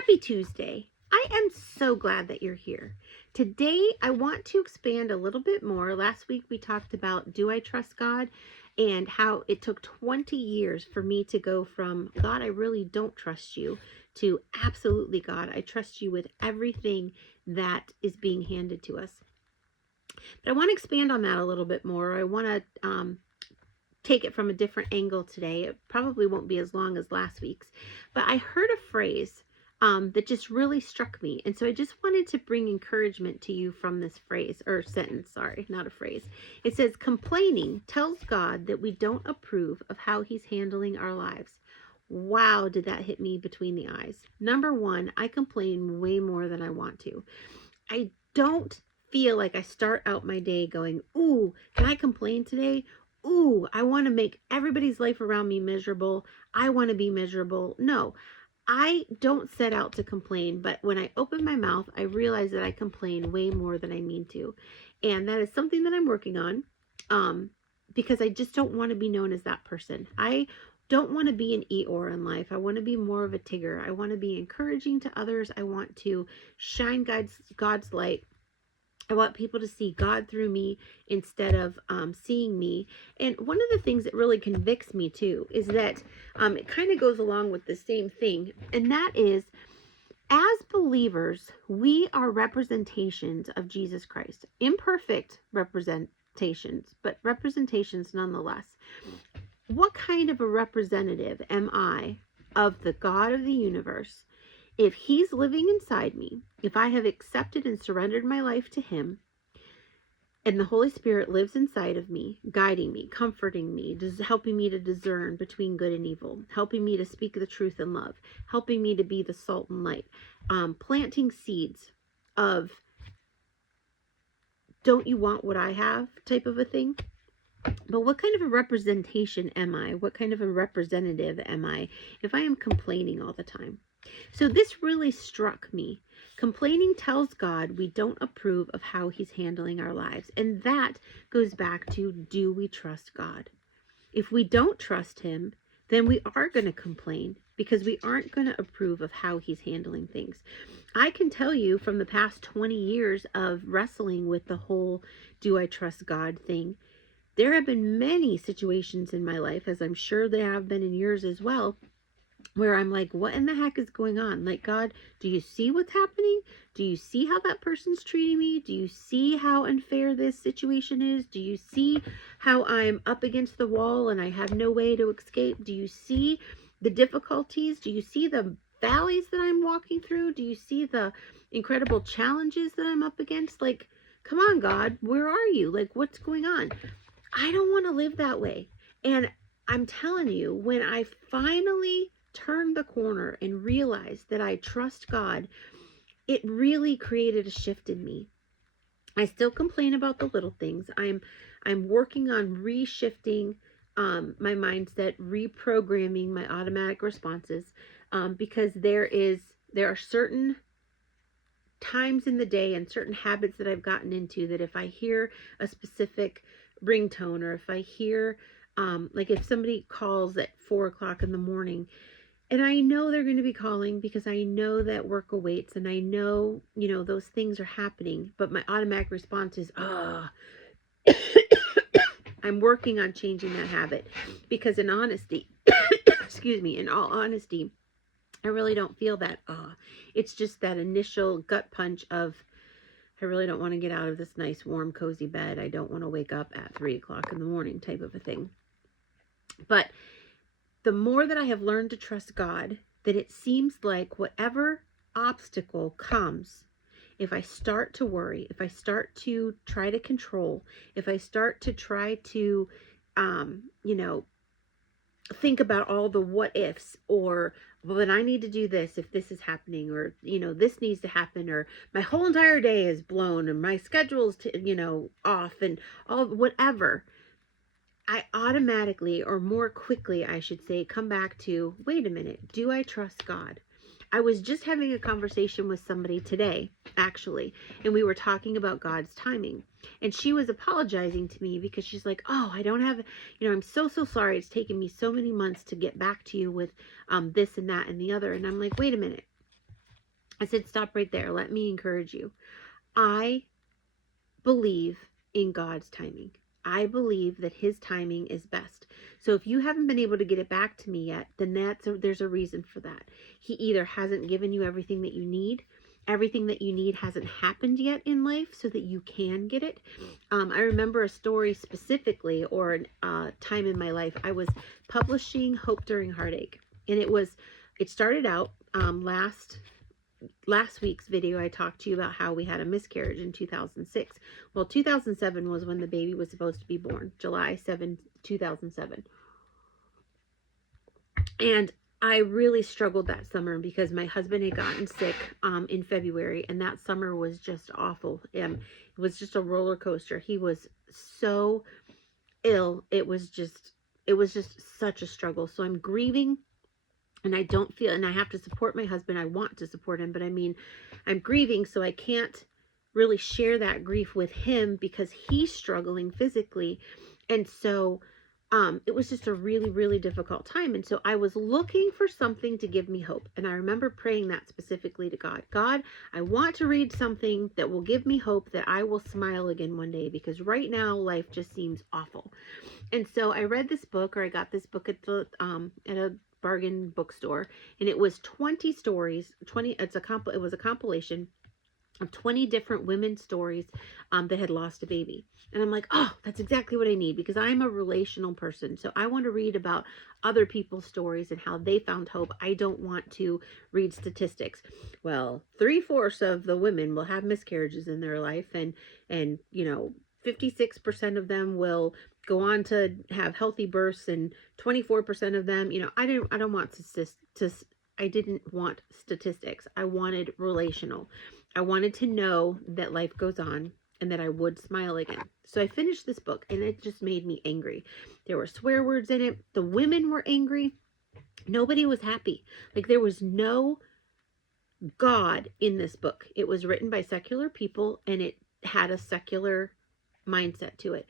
Happy Tuesday. I am so glad that you're here. Today, I want to expand a little bit more. Last week, we talked about do I trust God and how it took 20 years for me to go from God, I really don't trust you to absolutely God, I trust you with everything that is being handed to us. But I want to expand on that a little bit more. I want to take it from a different angle today. It probably won't be as long as last week's, but I heard a phrase that just really struck me. And so I just wanted to bring encouragement to you from this phrase or sentence. Sorry, not a phrase. It says, complaining tells God that we don't approve of how he's handling our lives. Wow, did that hit me between the eyes. Number one, I complain way more than I want to. I don't feel like I start out my day going, ooh, can I complain today? Ooh, I want to make everybody's life around me miserable. I want to be miserable. No, I don't set out to complain, but when I open my mouth, I realize that I complain way more than I mean to. And that is something that I'm working on because I just don't want to be known as that person. I don't want to be an Eeyore in life. I want to be more of a Tigger. I want to be encouraging to others. I want to shine God's light. I want people to see God through me instead of seeing me. And one of the things that really convicts me too is that it kind of goes along with the same thing. And that is, as believers, we are representations of Jesus Christ. Imperfect representations, but representations nonetheless. What kind of a representative am I of the God of the universe? If he's living inside me, if I have accepted and surrendered my life to him, and the Holy Spirit lives inside of me, guiding me, comforting me, helping me to discern between good and evil, helping me to speak the truth in love, helping me to be the salt and light, planting seeds of don't you want what I have type of a thing. But what kind of a representation am I? What kind of a representative am I if I am complaining all the time? So this really struck me. Complaining tells God we don't approve of how he's handling our lives. And that goes back to, do we trust God? If we don't trust him, then we are going to complain because we aren't going to approve of how he's handling things. I can tell you from the past 20 years of wrestling with the whole do I trust God thing, there have been many situations in my life, as I'm sure there have been in yours as well, where I'm like, what in the heck is going on? Like, God, do you see what's happening? Do you see how that person's treating me? Do you see how unfair this situation is? Do you see how I'm up against the wall and I have no way to escape? Do you see the difficulties? Do you see the valleys that I'm walking through? Do you see the incredible challenges that I'm up against? Like, come on, God, where are you? Like, what's going on? I don't want to live that way. And I'm telling you, when I finally turned the corner and realized that I trust God, it really created a shift in me. I still complain about the little things. I'm working on reshifting my mindset, reprogramming my automatic responses, because there are certain times in the day and certain habits that I've gotten into that if I hear a specific ringtone, or if I hear like if somebody calls at 4 o'clock in the morning, and I know they're going to be calling because I know that work awaits and I know, those things are happening, but my automatic response is, I'm working on changing that habit because in honesty, in all honesty, I really don't feel that, it's just that initial gut punch of, I really don't want to get out of this nice, warm, cozy bed. I don't want to wake up at 3 o'clock in the morning type of a thing. But the more that I have learned to trust God, that it seems like whatever obstacle comes, if I start to worry, if I start to try to control, if I start to try to, think about all the what ifs, or, well, then I need to do this if this is happening, or, this needs to happen, or my whole entire day is blown, and my schedule's, off, and all, whatever, I automatically, or more quickly, I should say, come back to, wait a minute, do I trust God? I was just having a conversation with somebody today, actually, and we were talking about God's timing. And she was apologizing to me because she's like, oh, I don't have, I'm so sorry. It's taken me so many months to get back to you with this and that and the other. And I'm like, wait a minute. I said, stop right there. Let me encourage you. I believe in God's timing. I believe that his timing is best. So if you haven't been able to get it back to me yet, then there's a reason for that. He either hasn't given you everything that you need. Everything that you need hasn't happened yet in life so that you can get it. I remember a story specifically, or a time in my life. I was publishing Hope During Heartache. And it started out last week's video. I talked to you about how we had a miscarriage in 2006. Well, 2007 was when the baby was supposed to be born, July 7, 2007. And I really struggled that summer because my husband had gotten sick in February, and that summer was just awful. It was just a roller coaster. He was so ill. It was just such a struggle. So I'm grieving, and I don't feel, and I have to support my husband. I want to support him, but I mean, I'm grieving, so I can't really share that grief with him because he's struggling physically. And so it was just a really, really difficult time. And so I was looking for something to give me hope. And I remember praying that specifically to God. God, I want to read something that will give me hope that I will smile again one day, because right now life just seems awful. And so I read this book, or I got this book at a bargain bookstore, and it was 20 stories. It was a compilation of 20 different women's stories that had lost a baby. And I'm like, oh, that's exactly what I need, because I'm a relational person. So I want to read about other people's stories and how they found hope. I don't want to read statistics. Well, 3/4 of the women will have miscarriages in their life, and 56% of them will go on to have healthy births, and 24% of them, I didn't want statistics. I wanted relational. I wanted to know that life goes on and that I would smile again. So I finished this book, and it just made me angry. There were swear words in it. The women were angry. Nobody was happy. Like, there was no God in this book. It was written by secular people, and it had a secular mindset to it.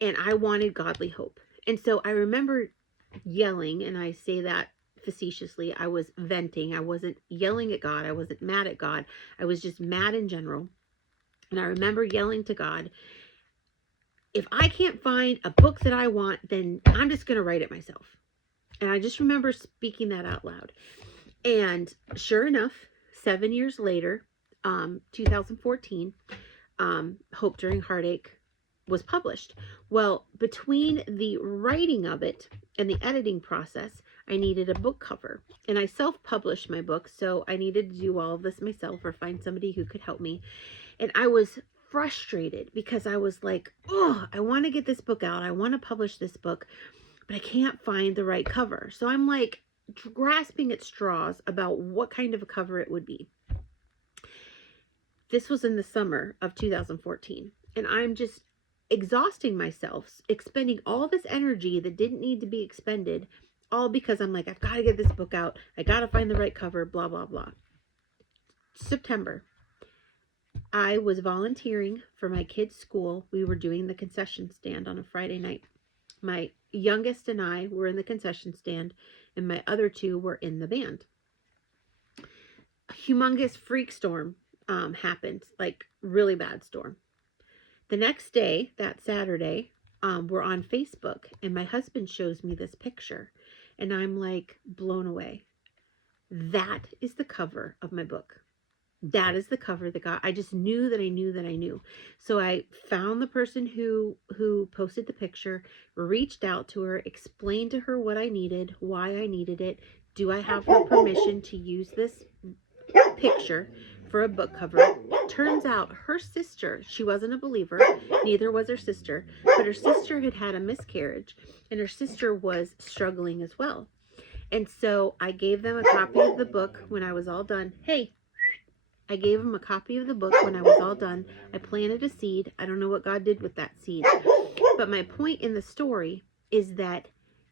And I wanted godly hope. And so I remember yelling, and I say that facetiously. I was venting. I wasn't yelling at God. I wasn't mad at God. I was just mad in general. And I remember yelling to God, if I can't find a book that I want, then I'm just going to write it myself. And I just remember speaking that out loud. And sure enough, 7 years later, 2014, Hope During Heartache was published. Well, between the writing of it and the editing process, I needed a book cover. And I self-published my book, so I needed to do all of this myself, or find somebody who could help me. And I was frustrated because I was like, oh, I want to get this book out. I want to publish this book, but I can't find the right cover. So I'm like grasping at straws about what kind of a cover it would be. This was in the summer of 2014, and I'm just exhausting myself, expending all this energy that didn't need to be expended, all because I'm like, I've got to get this book out. I got to find the right cover, blah, blah, blah. September, I was volunteering for my kids' school. We were doing the concession stand on a Friday night. My youngest and I were in the concession stand, and my other two were in the band. A humongous freak storm happened, like really bad storm. The next day, that Saturday, we're on Facebook, and my husband shows me this picture, and I'm like blown away. That is the cover of my book. That is the cover that I just knew that I knew. So I found the person who posted the picture, reached out to her, explained to her what I needed, why I needed it. Do I have her permission to use this picture for a book cover? Turns out her sister, she wasn't a believer, neither was her sister, but her sister had had a miscarriage, and her sister was struggling as well. And so I gave them a copy of the book when I was all done. I gave them a copy of the book when I was all done. I planted a seed. I don't know what God did with that seed. But my point in the story is that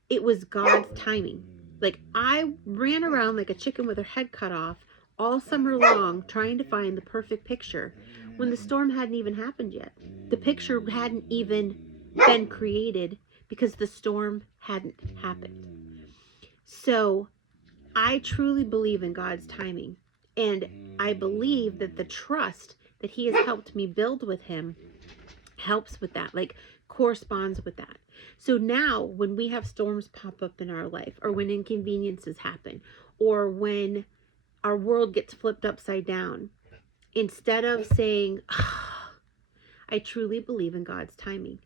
it was God's timing. Like, I ran around like a chicken with her head cut off all summer long trying to find the perfect picture when the storm hadn't even happened yet. The picture hadn't even been created because the storm hadn't happened. So I truly believe in God's timing. And I believe that the trust that he has helped me build with him helps with that, like corresponds with that. So now when we have storms pop up in our life, or when inconveniences happen, or when our world gets flipped upside down, instead of saying, oh, I truly believe in God's timing.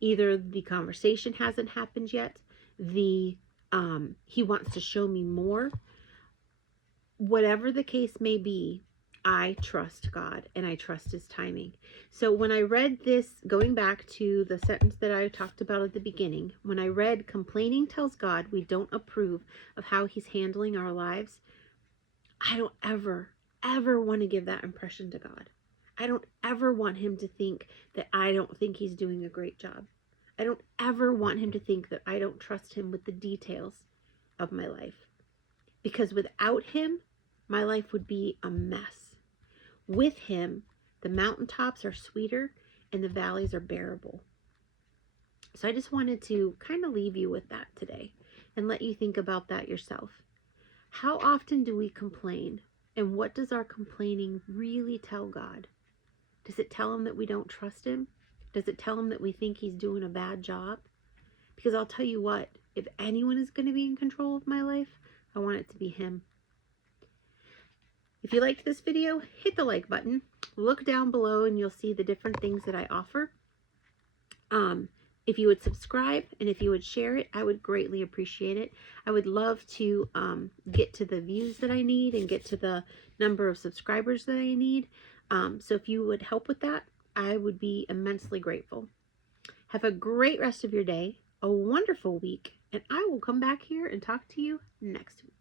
Either the conversation hasn't happened yet, he wants to show me more. Whatever the case may be, I trust God and I trust his timing. So when I read this, going back to the sentence that I talked about at the beginning, when I read complaining tells God we don't approve of how he's handling our lives, I don't ever want to give that impression to God. I don't ever want him to think that I don't think he's doing a great job. I don't ever want him to think that I don't trust him with the details of my life. Because without him, my life would be a mess. With him, the mountaintops are sweeter and the valleys are bearable. So I just wanted to kind of leave you with that today and let you think about that yourself. How often do we complain? And what does our complaining really tell God? Does it tell him that we don't trust him? Does it tell him that we think he's doing a bad job? Because I'll tell you what, if anyone is going to be in control of my life, I want it to be him. If you liked this video, hit the like button. Look down below and you'll see the different things that I offer. If you would subscribe and if you would share it, I would greatly appreciate it. I would love to get to the views that I need and get to the number of subscribers that I need. So if you would help with that, I would be immensely grateful. Have a great rest of your day, a wonderful week, and I will come back here and talk to you next week.